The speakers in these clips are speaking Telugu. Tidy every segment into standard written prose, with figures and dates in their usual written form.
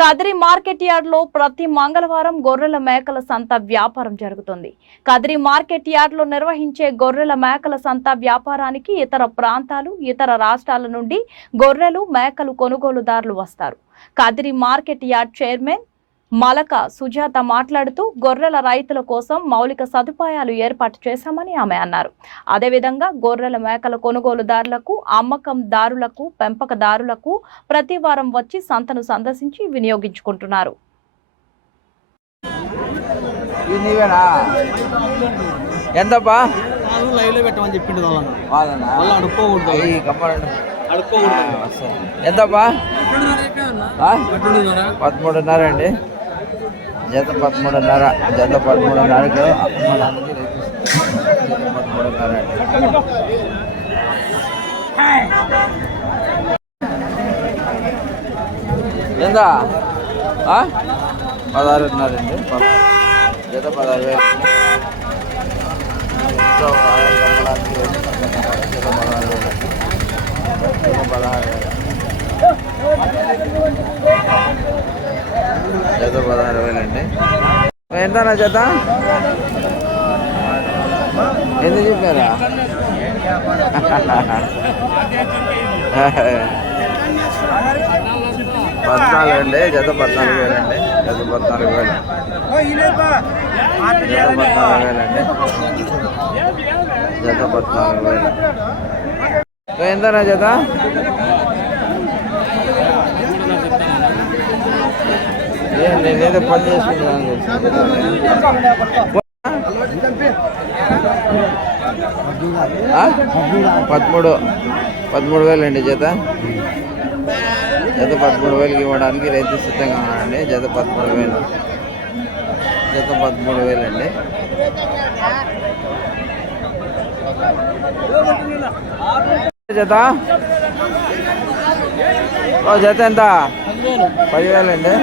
కదిరి మార్కెట్ యార్డ్ లో ప్రతి మంగళవారం గొర్రెల మేకల సంత వ్యాపారం జరుగుతుంది. కదిరి మార్కెట్ యార్డ్ లో నిర్వహించే గొర్రెల మేకల సంత వ్యాపారానికి ఇతర ప్రాంతాలు, ఇతర రాష్ట్రాల నుండి గొర్రెలు, మేకలు కొనుగోలుదారులు వస్తారు. Kadiri market yard chairman Malaka Sujatha మాట్లాడుతూ గొర్రెల రైతుల కోసం మౌలిక సదుపాయాలు ఏర్పాటు చేశామని ఆమె అన్నారు. అదేవిధంగా గొర్రెల మేకల కొనుగోలుదారులకు, అమ్మకందారులకు, పెంపకదారులకు ప్రతి వారం వచ్చి సంతను సందర్శించి వినియోగించుకుంటున్నారు. ఎంతపా లైవ్లో పెట్టమని చెప్పిండు ఎంతపా 13.5 అండి. జత 13.5, జత 13.5కు అమ్మడానికి 13.5 అండి. ఎంత 16.5 అండి. జత 16,000. జత 16,000 అండి. ఎంతనా జత? ఎందుకు చెప్పారా? 14 అండి. జత 14,000 అండి. జత 14,000. జత 14,000 అండి. జత 14,000. ఎంతనా జత? నేనేదో పని చేసుకుంటాను. 13,000 అండి జత. జత 13,000కి ఇవ్వడానికి రైతు సిద్ధంగా ఉన్నాడండి. జత 13,000. జత 13,000 అండి. జత జత ఎంత? 10,000 అండి.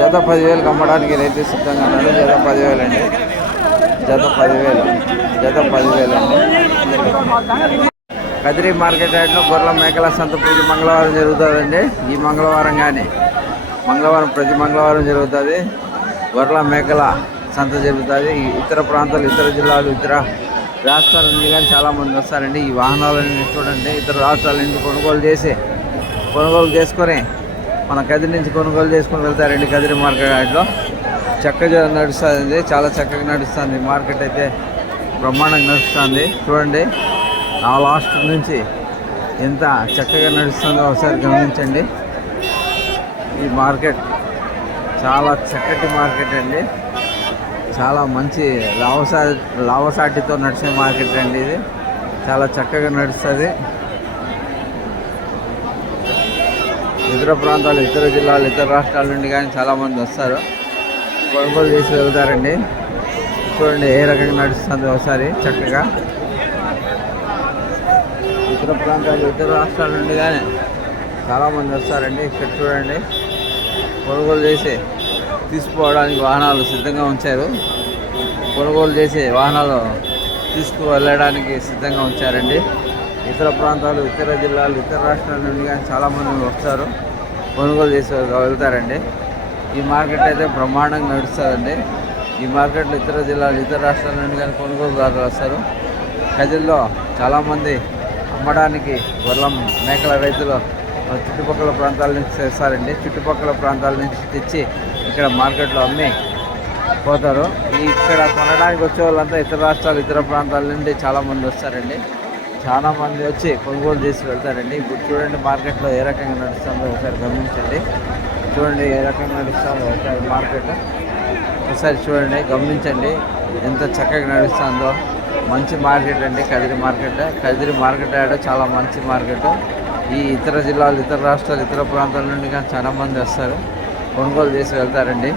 జత 10,000కి అమ్మడానికి రైతు సిద్ధంగా ఉన్నాడు. జత 10,000 అండి. జత 10,000. జత 10,000 అండి. కదిరి మార్కెట్ యార్డ్లో గొర్రెల మేకల సంత ప్రతి మంగళవారం జరుగుతుందండి. ఈ మంగళవారం కానీ ప్రతి మంగళవారం జరుగుతుంది. గొర్రెల మేకల సంత జరుగుతుంది. ఇతర ప్రాంతాలు, ఇతర జిల్లాలు, ఇతర రాష్ట్రాల నుండి కానీ చాలామంది వస్తారండి. ఈ వాహనాలన్నీ చూడండి. ఇతర రాష్ట్రాల నుంచి కొనుగోలు చేసుకొని మన కదిరి నుంచి కొనుగోలు చేసుకొని వెళ్తారండి. కదిరి మార్కెట్ యార్డ్లో చక్కగా నడుస్తుంది. చాలా చక్కగా నడుస్తుంది మార్కెట్ అయితే. బ్రహ్మాండంగా నడుస్తుంది. చూడండి ఆ లాస్ట్ నుంచి ఎంత చక్కగా నడుస్తుందో ఒకసారి గమనించండి. ఈ మార్కెట్ చాలా చక్కటి మార్కెట్ అండి. చాలా మంచి లాభసాటితో నడిచే మార్కెట్ అండి ఇది. చాలా చక్కగా నడుస్తుంది. ఇతర ప్రాంతాలు, ఇతర జిల్లాలు, ఇతర రాష్ట్రాల నుండి కానీ చాలామంది వస్తారు. కొనుగోలు చేసి వెళ్తారండి. చూడండి ఏ రకంగా నడుస్తుంది ఒకసారి చక్కగా. ఇతర ప్రాంతాలు, ఇతర రాష్ట్రాల నుండి కానీ చాలామంది వస్తారండి. ఇక్కడ చూడండి కొనుగోలు చేసి తీసుకుపోవడానికి వాహనాలు సిద్ధంగా ఉంచారు. కొనుగోలు చేసి వాహనాలు తీసుకువెళ్ళడానికి సిద్ధంగా ఉంచారండి. ఇతర ప్రాంతాలు, ఇతర జిల్లాలు, ఇతర రాష్ట్రాల నుండి కానీ చాలామంది వస్తారు. కొనుగోలు చేసి వెళ్తారండి. ఈ మార్కెట్ అయితే బ్రహ్మాండంగా నడుస్తుందండి. ఈ మార్కెట్లో ఇతర జిల్లాలు, ఇతర రాష్ట్రాల నుండి కానీ కొనుగోలుదారులు వస్తారు. కదిరిలో చాలామంది అమ్మడానికి గొర్రెల మేకల రైతులు చుట్టుపక్కల ప్రాంతాల నుంచి చేస్తారండి. చుట్టుపక్కల ప్రాంతాల నుంచి తెచ్చి ఇక్కడ మార్కెట్లో అమ్మి పోతారు. ఇక్కడ కొనడానికి వచ్చే వాళ్ళంతా ఇతర రాష్ట్రాలు, ఇతర ప్రాంతాల నుండి చాలామంది వస్తారండి. చాలామంది వచ్చి కొనుగోలు చేసి వెళ్తారండి. ఇప్పుడు చూడండి మార్కెట్లో ఏ రకంగా నడుస్తుందో ఒకసారి గమనించండి. చూడండి ఏ రకంగా నడుస్తుందో ఒకసారి మార్కెట్ ఒకసారి చూడండి, గమనించండి ఎంత చక్కగా నడుస్తుందో. మంచి మార్కెట్ అండి Kadiri market. Kadiri market yard చాలా మంచి మార్కెట్. ఈ ఇతర జిల్లాలు, ఇతర రాష్ట్రాలు, ఇతర ప్రాంతాల నుండి కానీ చాలామంది వస్తారు. కొనుగోలు చేసి వెళ్తారండి.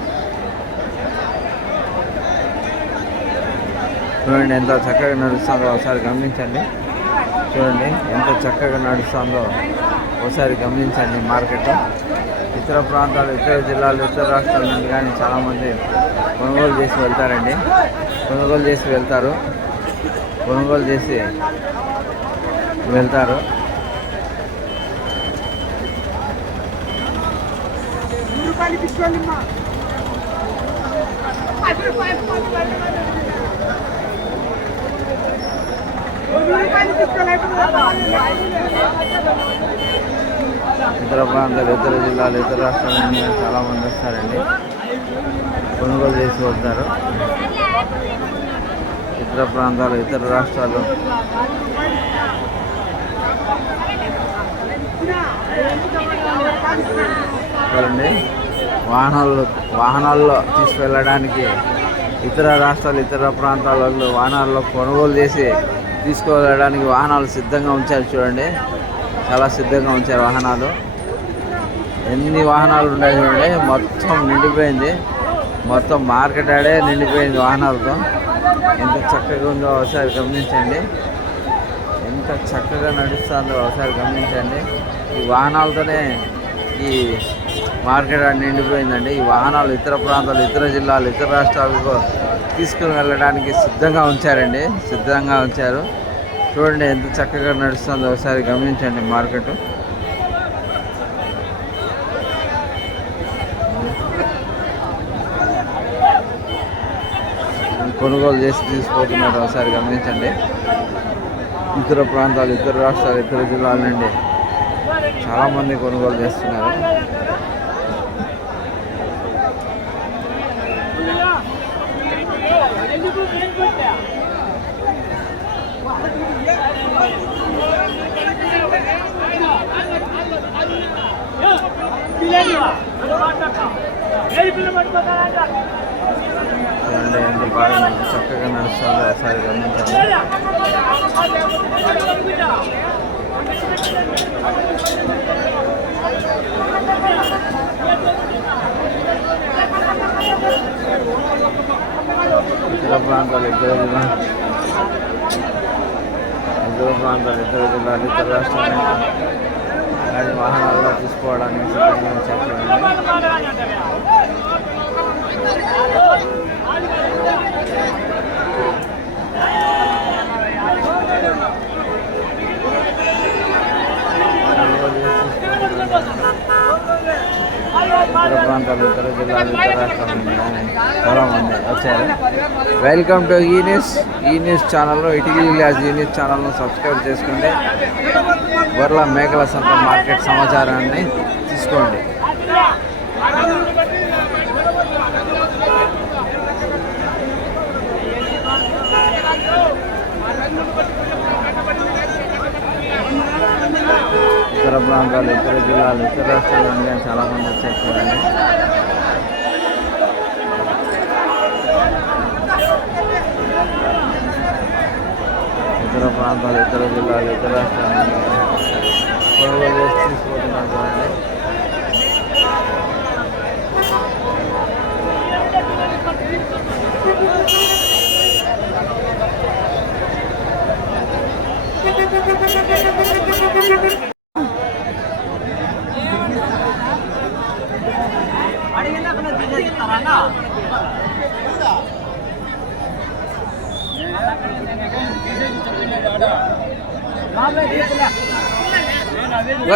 చూడండి ఎంత చక్కగా నడుస్తుందో ఒకసారి గమనించండి. చూడండి ఎంత చక్కగా నడుస్తుందో ఒకసారి గమనించండి మార్కెట్. ఇతర ప్రాంతాలు, ఇతర జిల్లాలు, ఇతర రాష్ట్రాల నుండి కానీ చాలామంది కొనుగోలు చేసి వెళ్తారండి. కొనుగోలు చేసి వెళ్తారు. ఇతర ప్రాంతాలు, ఇతర జిల్లాలు, ఇతర రాష్ట్రాల నుండి చాలా మంది వస్తారండి, కొనుగోలు చేసి వస్తారు. ఇతర ప్రాంతాలు, ఇతర రాష్ట్రాలు చూడండి, వాహనాల్లో తీసుకువెళ్ళడానికి ఇతర రాష్ట్రాలు, ఇతర ప్రాంతాలలో వాహనాల్లో కొనుగోలు చేసి తీసుకువెళ్ళడానికి వాహనాలు సిద్ధంగా ఉంచారు. చూడండి, చాలా సిద్ధంగా ఉంచారు వాహనాలు. ఎన్ని వాహనాలు ఉన్నాయి చూడండి, మొత్తం నిండిపోయింది. మొత్తం మార్కెట్ ఆడే నిండిపోయింది వాహనాలతో. ఎంత చక్కగా ఉందో ఒకసారి గమనించండి, ఎంత చక్కగా నడుస్తుందో ఒకసారి గమనించండి. ఈ వాహనాలతోనే ఈ మార్కెట్ ఆడ నిండిపోయిందండి. ఈ వాహనాలు ఇతర ప్రాంతాలు, ఇతర జిల్లాలు, ఇతర రాష్ట్రాలకు తీసుకుని వెళ్ళడానికి సిద్ధంగా ఉంచారండి, సిద్ధంగా ఉంచారు. చూడండి ఎంత చక్కగా నడుస్తుందో ఒకసారి గమనించండి మార్కెట్. కొనుగోలు చేసి తీసుకుపోతున్నారు ఒకసారి గమనించండి. ఇతర ప్రాంతాలు, ఇతర రాష్ట్రాలు, ఇతర జిల్లాల నుండి చాలామంది కొనుగోలు చేస్తున్నారు. చూడండి ఎంత బాగా చక్కగా నడుస్తుందో ఒకసారి గమనించండి. ఇతర ప్రాంతాలు, ఇతర జిల్లాలు, ఇతర రాష్ట్రాలు అలాంటి వాహనాల్లో తీసుకోవడానికి సిద్ధంగా ఉంచారు. ఇతర ప్రాంతాలు, ఇతర జిల్లాలు, ఇతర రాష్ట్రాల నుండి చాలా మంది వచ్చారు. వెల్కమ్ టు ఈ న్యూస్ ఛానల్లో, ఇటీవీ విలేజ్ ఈ న్యూస్ ఛానల్ను సబ్స్క్రైబ్ చేసుకోండి. గొర్రెల మేకల సంత మార్కెట్ సమాచారాన్ని తీసుకోండి. ఇతర ప్రాంతాలు, ఇతర జిల్లాలు, ఇతర రాష్ట్రాల నుండి చాలామంది వచ్చారు. చూడండి ఇతర ప్రాంతాలు, ఇతర జిల్లాలు, ఇతర రాష్ట్రాల నుండి కొనుగోలు చేసి తీసుకుపోతున్నారు. చూడండి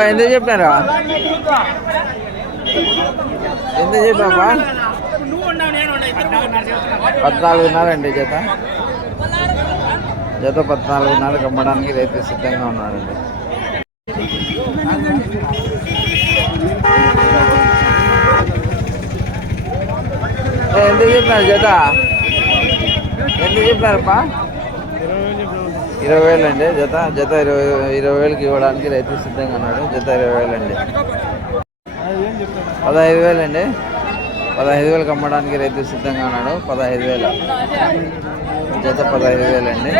ఎంత చెప్పారా? ఎంత చెప్పాపా? 14.5 అండి జత. 14.5 అమ్మడానికి రైతు సిద్ధంగా ఉన్నాడండి. ఎంత చెప్పినారు జత? ఎంత చెప్పినారప్పా? 20,000 అండి జత. 20,000కి ఇవ్వడానికి రైతు సిద్ధంగా ఉన్నాడు. జత 20,000 అండి. 15,000 అండి. 15,000కి అమ్మడానికి రైతు సిద్ధంగా ఉన్నాడు. 15,000 జత. 15,000 అండి.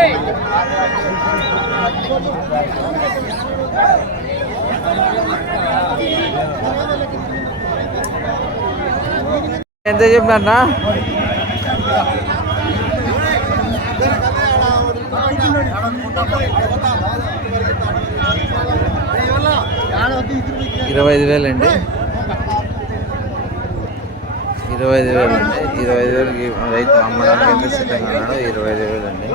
ఎంత చెప్పినారా? $25,000 అండి. 25,000 అండి. 25,000కి రైతు అమ్మడానికి ఎంత సిద్ధంగా ఉన్నాడు? 25,000 అండి.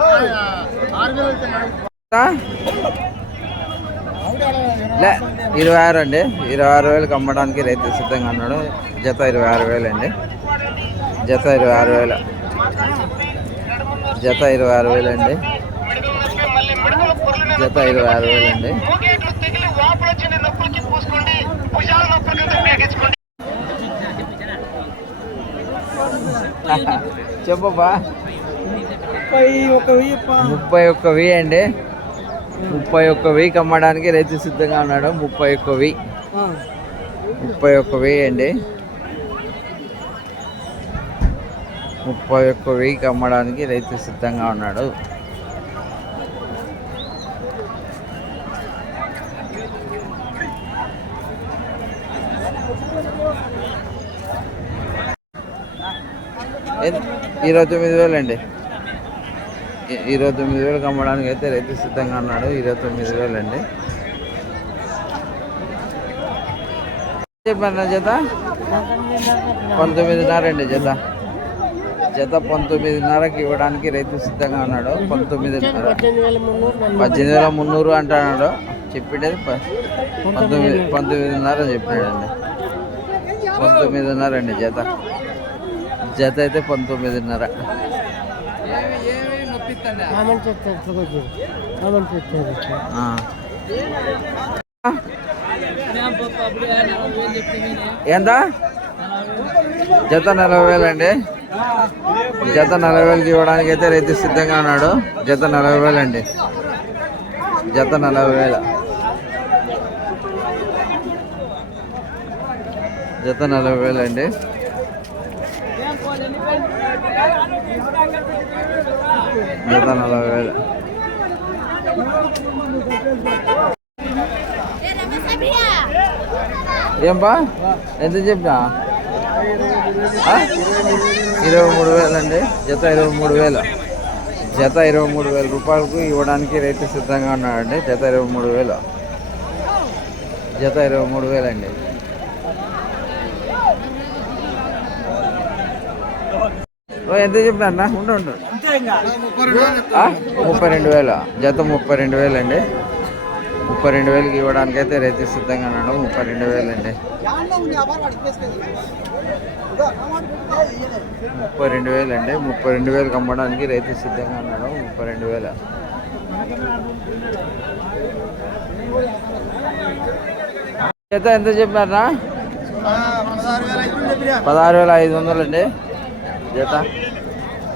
లే 26 అండి, 26,000కి అమ్మడానికి రైతు సిద్ధంగా ఉన్నాడు. జత 26,000 అండి, జత 26,000, జత 26,000 అండి, జత 26,000 అండి. చెప్పబ్బా. 31,000 అండి, 31,000కి అమ్మడానికి రైతు సిద్ధంగా ఉన్నాడు. 31,000 అండి, 31,000కి అమ్మడానికి రైతు సిద్ధంగా ఉన్నాడు. ఎంత? 29,000 అండి, 29,000కి అమ్మడానికి అయితే రైతు సిద్ధంగా ఉన్నాడు. 29,000 అండి. చెప్పాను జత 19,500 అండి, జత 19,500కి ఇవ్వడానికి రైతు సిద్ధంగా ఉన్నాడు. 19,500, 18,300 అంటున్నాడు. చెప్పేది 19,500 చెప్పాడండి. 19,500 అండి జత, జత అయితే 19,500. ఎంత? జత 40,000 అండి, జత 40,000కి ఇవ్వడానికి అయితే రైతు సిద్ధంగా ఉన్నాడు. జత 40,000 అండి, జత 40,000, జత 40,000 అండి. జత 40,000. ఏం బా ఎంత చెప్పినా? 23,000 అండి, జత 23,000, జత 23,000 రూపాయలకు ఇవ్వడానికి రైతు సిద్ధంగా ఉన్నాడండి. జత 23,000, జత 23,000 అండి. ఎంత చెప్పినా అన్న? ఉండు 32,000, జత 32,000 అండి, 32,000కి ఇవ్వడానికి అయితే రైతు సిద్ధంగా ఉన్నాడు. 32,000 అండి, 32,000 అండి, 32,000కి అమ్మడానికి రైతు సిద్ధంగా ఉన్నాడు. 32,000. జత ఎంత చెప్పారా? 16,500 అండి, జత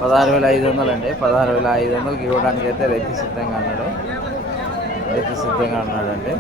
16,500 అండి, 16,500కి ఇవ్వడానికి అయితే రైతు సిద్ధంగా ఉన్నాడు. రైతు సిద్ధంగా ఉన్నాడండి.